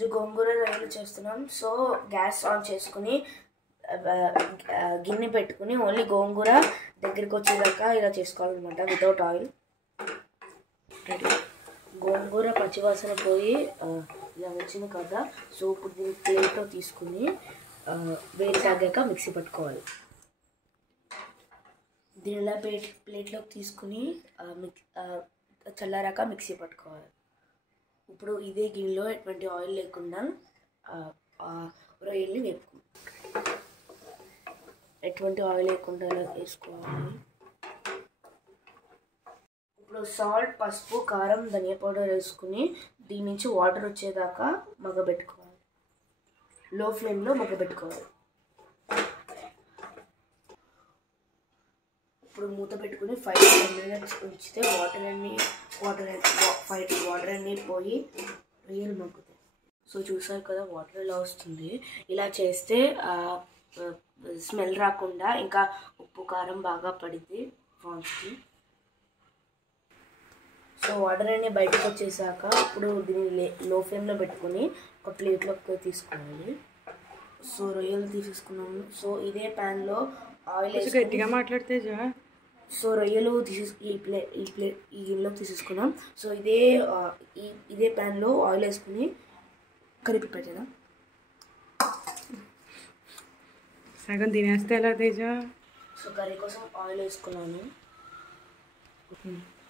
ఈరోజు గోంగూర రొయ్యలు చేస్తున్నాం. సో గ్యాస్ ఆన్ చేసుకుని గిన్నె పెట్టుకుని ఓన్లీ గోంగూర దగ్గరికి వచ్చేదాకా ఇలా చేసుకోవాలన్నమాట, వితౌట్ ఆయిల్. రెడీ. గోంగూర పచ్చివాసన పోయి ఇలా వచ్చింది కదా. సో ఇప్పుడు దీన్ని ప్లేట్లో తీసుకుని వేడి తాగాక మిక్సీ పట్టుకోవాలి. దీని ఇలా ప్లేట్లోకి తీసుకుని చల్లారాక మిక్సీ పట్టుకోవాలి. ఇప్పుడు ఇదే గిన్నెలో ఎటువంటి ఆయిల్ లేకుండా రొయ్యల్ని వేపుకోవాలి. ఎటువంటి ఆయిల్ లేకుండా వేసుకోవాలి. ఇప్పుడు సాల్ట్, పసుపు, కారం, ధనియా పౌడర్ వేసుకుని దీని నుంచి వాటర్ వచ్చేదాకా మగ్గబెట్టుకోవాలి. లో ఫ్లేమ్లో మగ్గబెట్టుకోవాలి. ఇప్పుడు మూత పెట్టుకుని 5-10 minutes ఉంచితే వాటర్ అన్నీ పోయి రొయ్యలు మగ్గుతాయి. సో చూసారు కదా వాటర్ ఎలా వస్తుంది. ఇలా చేస్తే స్మెల్ రాకుండా ఇంకా ఉప్పు కారం బాగా పడితే ప్రాన్స్కి. సో వాటర్ అన్నీ బయటకు వచ్చేసాక ఇప్పుడు దీన్ని లో ఫ్లేమ్లో పెట్టుకుని ఒక ప్లేట్లోకి తీసుకోవాలి. సో రొయ్యలు తీసేసుకున్నాము. సో ఇదే ప్యాన్లో ఆయిల్ వేసి గట్టిగా మాట్లాడితే సో రొయ్యలు ఈ గిన్నెలోకి తీసేసుకున్నాం. సో ఇదే ప్యాన్లో ఆయిల్ వేసుకుని కర్రీ ప్రిపేర్ చేద్దాం. సగం తినేస్తే ఎలా తేజ? సో కర్రీ కోసం ఆయిల్ వేసుకున్నాను.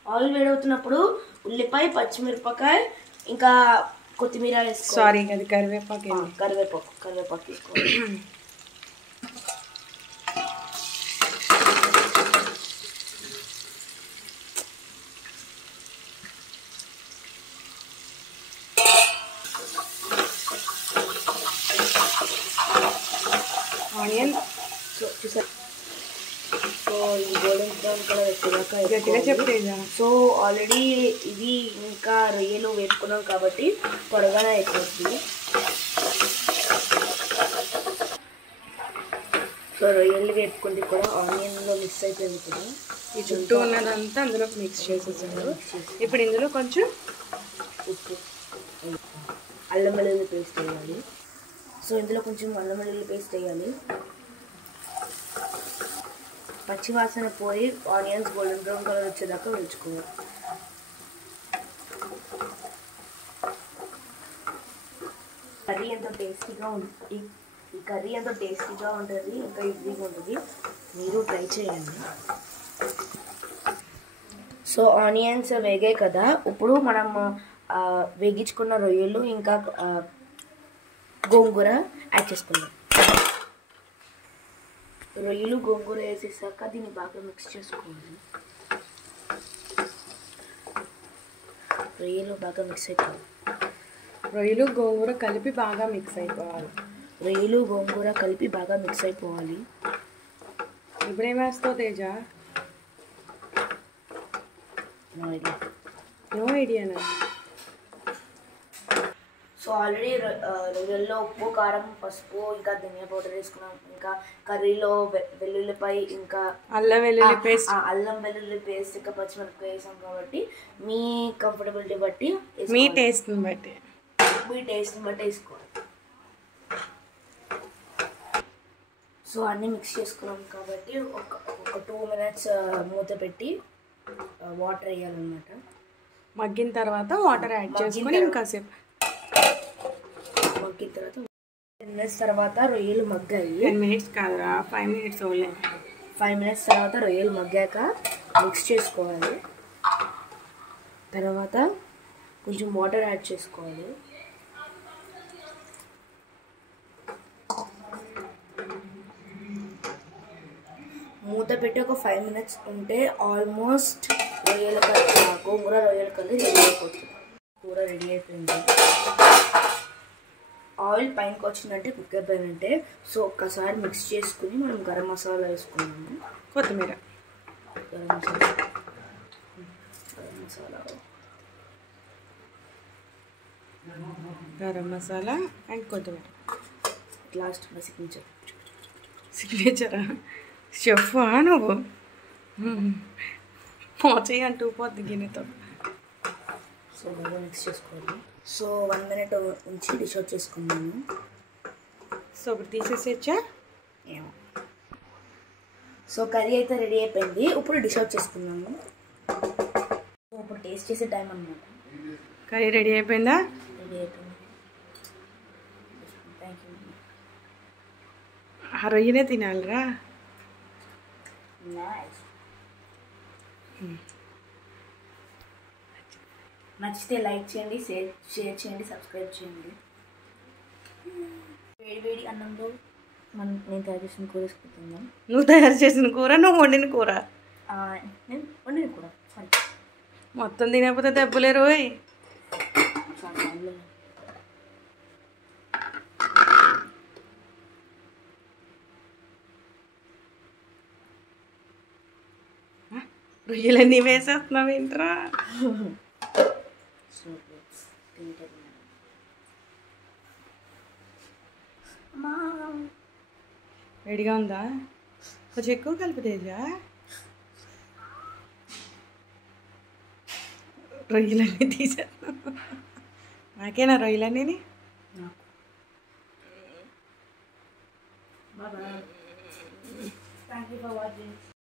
ఆయిల్ వేడవుతున్నప్పుడు ఉల్లిపాయ, పచ్చిమిరపకాయ ఇంకా కొత్తిమీర వేసుకోవాలి. సారీ అది కరివేపాకు తీసుకోవాలి. ఆనియన్ చూసారు. సో ఈ గోల్డెన్ బ్రౌన్ కలర్ వచ్చేదాకా గట్టిగా చెప్తేజా. సో ఆల్రెడీ ఇది ఇంకా రొయ్యలు వేసుకున్నాం కాబట్టి త్వరగానే అయిపోతుంది. సో రొయ్యలు వేపుకుంటే కూడా ఆనియన్లో మిక్స్ అయిపోయింది కదా. ఈ చుట్టూ ఉన్నదంతా అందులో మిక్స్ చేసేసాను. ఇప్పుడు ఇందులో కొంచెం ఉప్పు, అల్లం వెల్లుల్లి పేస్ట్ వేయాలి. సో ఇందులో కొంచెం అల్లం వెల్లుల్లి పేస్ట్ వేయాలి. పచ్చివాసన పోయి ఆనియన్స్ గోల్డెన్ బ్రౌన్ కలర్ వచ్చేదాకా వేయించుకోవాలి. కర్రీ ఎంతో టేస్టీగా ఉంటుంది. ఈ కర్రీ ఎంతో టేస్టీగా ఉంటుంది, ఇంకా ఈజీగా ఉంటుంది. మీరు ట్రై చేయండి. సో ఆనియన్స్ వేగాయి కదా. ఇప్పుడు మనం వేగించుకున్న రొయ్యలు ఇంకా గోంగూర యాడ్ చేసుకుందాం. రొయ్యలు గోంగూర వేసేసాక దీన్ని బాగా మిక్స్ చేసుకోవాలి. రొయ్యలు బాగా మిక్స్ అయిపోవాలి. రొయ్యలు గోంగూర కలిపి బాగా మిక్స్ అయిపోవాలి. ఇప్పుడేం వేస్తావు తేజ? నో ఐడియానా? సో ఆల్రెడీ రొయ్యల్లో ఉప్పు, కారం, పసుపు ఇంకా ధనియా పౌడర్ వేసుకున్నాం. ఇంకా కర్రీలో వెల్లుల్లిపాయ ఇంకా అల్లం వెల్లుల్లి పేస్ట్ ఇంకా పచ్చిమిరపకాయ వేసాం కాబట్టి మీ కంఫర్టబిలిటీ బట్టి, మీ టేస్ట్ని బట్టి వేసుకోవాలి. సో అన్నీ మిక్స్ చేసుకున్నాం కాబట్టి ఒక 2 minutes మూత పెట్టి వాటర్ వేయాలన్నమాట. మగ్గిన తర్వాత వాటర్ యాడ్ చేసుకొని ఇంకాసేపు మగ్గిన తర్వాత 10 minutes తర్వాత రొయ్యలు మగ్గాయి. 10 minutes కాదురా, 5 minutes ఓన్లీ. 5 minutes తర్వాత రొయ్యలు మగ్గాక మిక్స్ చేసుకోవాలి. తర్వాత కొంచెం వాటర్ యాడ్ చేసుకోవాలి. మూత పెట్టి ఒక 5 minutes ఉంటే ఆల్మోస్ట్ గోంగూర రొయ్యల కర్రీ రెడీ అయిపోతుంది. కూర రెడీ అయిపోయింది. ఆయిల్ పైనకి వచ్చిందంటే కుక్ అయిపోయినంటే. సో ఒక్కసారి మిక్స్ చేసుకుని మనం గరం మసాలా వేసుకున్నాము. కొత్తిమీర, గరం మసాలా అండ్ కొత్తిమీర. లాస్ట్ సిగ్నేచరా? చెఫా నువ్వు? మోచేయి అంటూ పోద్ది గిన్నెతో. సో బాగా మిక్స్ చేసుకోవాలి. సో 1 minute ఉంచి డిష్ అవుట్ చేసుకున్నాను. సో ఇప్పుడు తీసేసేచ్చా? ఏమో. సో కర్రీ అయితే రెడీ అయిపోయింది. ఇప్పుడు డిష్ అవుట్ చేసుకున్నాను. సో ఇప్పుడు టేస్ట్ చేసే టైం అన్నమాట. కర్రీ రెడీ అయిపోయిందా? రెడీ అయిపోయింది. Thank you. ఆ రొయ్యనే తినాలిరా. నైస్. నచ్చితే లైక్ చేయండి, షేర్ చేయండి, సబ్స్క్రైబ్ చేయండి. వేడి వేడి అన్నంలో నేను తయారు చేసిన కూర వేసుకుంటున్నాను. నువ్వు తయారు చేసిన కూర, నువ్వు వండిన కూర? నేను వండిన కూర. సారీ, మొత్తం తినకపోతే దెబ్బలేరు. రొయ్యలన్నీ వేసేస్తున్నావు ఏంట్రా? వేడిగా ఉందా? కొంచెం ఎక్కువ కలిపితేజా. రొయ్యలన్నీ తీసేస్తా. నాకేనా రొయ్యలన్నీ? Bye bye. Thank you for watching.